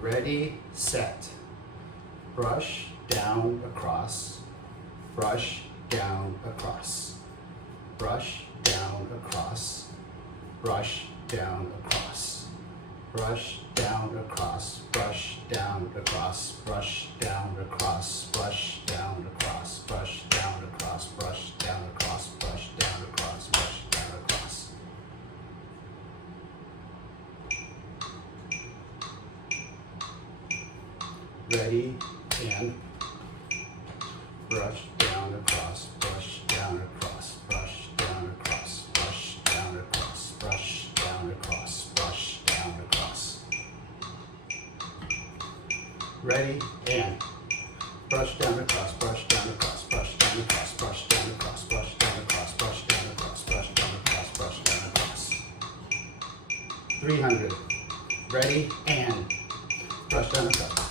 Ready, set. Brush down across, brush down across, brush down across, brush down across, brush down across, brush down across, brush down across, brush down across, brush down across, brush down across, brush down across, brush down across. Ready, and brush down across, brush down across, brush down across, brush down across, brush down across, brush down across. Ready, and brush down across, brush down across, brush down across, brush down across, brush down across, brush down across, brush down across, brush down across. 300. Ready, and brush down across.